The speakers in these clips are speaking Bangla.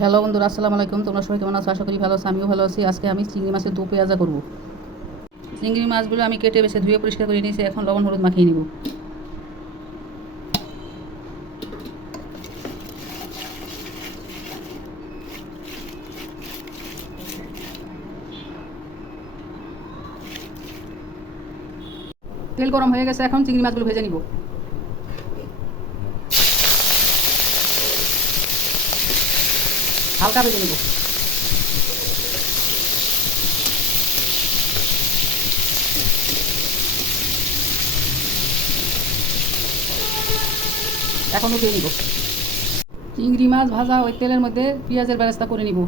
হ্যালো বন্ধুরা, আসসালামু আলাইকুম। তোমরা সবাই কেমন আছো? আশা করি ভালো আছো, আমিও ভালো আছি। আজকে আমি চিংড়ি মাছের দু পেঁয়াজা করব। চিংড়ি মাছগুলো আমি কেটে বেছে ধুয়ে পরিষ্কার করে নিয়েছি। এখন লবণ হলুদ মাখিয়ে নিব। তেল গরম হয়ে গেছে, এখন চিংড়ি মাছগুলো ভেজে নিব। হালকা ভেজে নিব। এখন উঠিয়ে নিব। চিংড়ি মাছ ভাজা ওই তেলের মধ্যে পেঁয়াজের ব্যবস্থা করে নিব।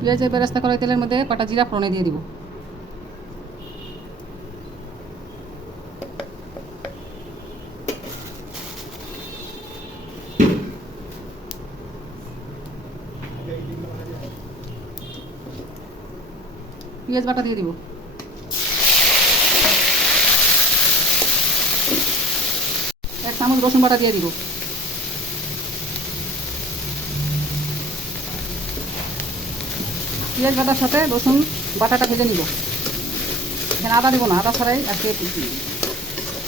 পেঁয়াজের ব্যবস্থা করা তেলের মধ্যে কটা জিরা ফোড়নে দিয়ে দিব। পেঁয়াজ বাটা দিয়ে দিব। এক চামচ রসুন বাটা দিয়ে দিব। পেঁয়াজ বাটার সাথে রসুন বাটাটা ভেজে নিব। এখানে আদা দিব না, আদা ছাড়াই আজকে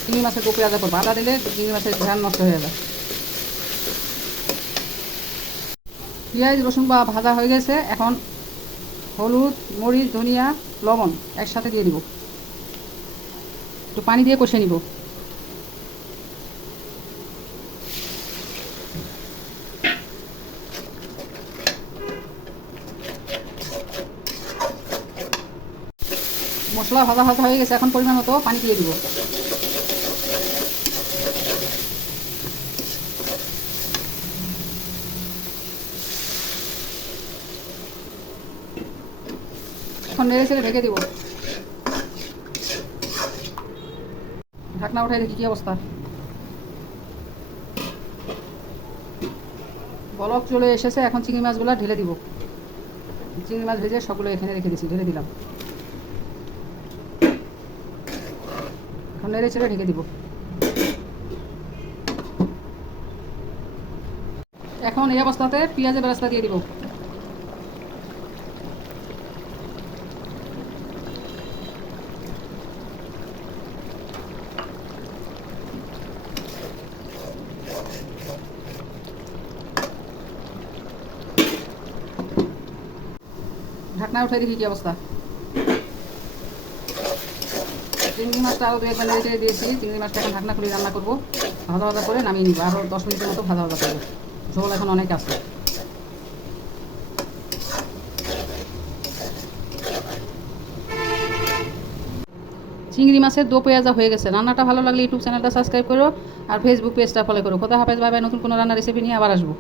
চিংড়ি মাছের দু আদা করব। আদা দিলে চিংড়ি মাছের ধ্যান নষ্ট হয়ে যাবে। পেঁয়াজ, রসুন বা ভাজা হয়ে গেছে। এখন হলুদ, মরিচ, ধনিয়া, লবণ একসাথে দিয়ে দিব। একটু পানি দিয়ে কষে নিব। মশলা ভাজা ভাজা হয়ে গেছে, এখন পরিমাণ মতো পানি দিয়ে দিব। এখন নেড়ে ছেড়ে ঢেকে দিব। ঢাকনা উঠাই দেখি কি অবস্থা। বলক চলে এসেছে, এখন চিংড়ি মাছগুলো ঢেলে দিব। চিংড়ি মাছ ভেজে সবগুলো এখানে রেখে দিছি, ঢেলে দিলাম। এখন নেড়ে ছেড়ে ঢেকে দিব। এখন এই অবস্থাতে পেঁয়াজের ব্যবস্থা দিয়ে দিব। ঢাকনা উঠে দেখি কি অবস্থা। চিংড়ি মাছটা আরও দু একবার নেড়ে দিয়েছি, চিংড়ি মাছটা এখন ঢাকনা খুলে রান্না করব। ভাজা ভাজা করে নামিয়ে নিবো আরও দশ মিনিটের মতো ভাজা ভাজা করব। ঝোল এখন অনেক আছে। চিংড়ি মাছের দো পেঁয়াজা হয়ে গেছে। রান্নাটা ভালো লাগলে ইউটিউব চ্যানেলটা সাবস্ক্রাইব করো আর ফেসবুক পেজটা ফলো করো। কোথাও হাফেজ বাই নতুন কোনো রান্নার রেসিপি নিয়ে আবার আসব।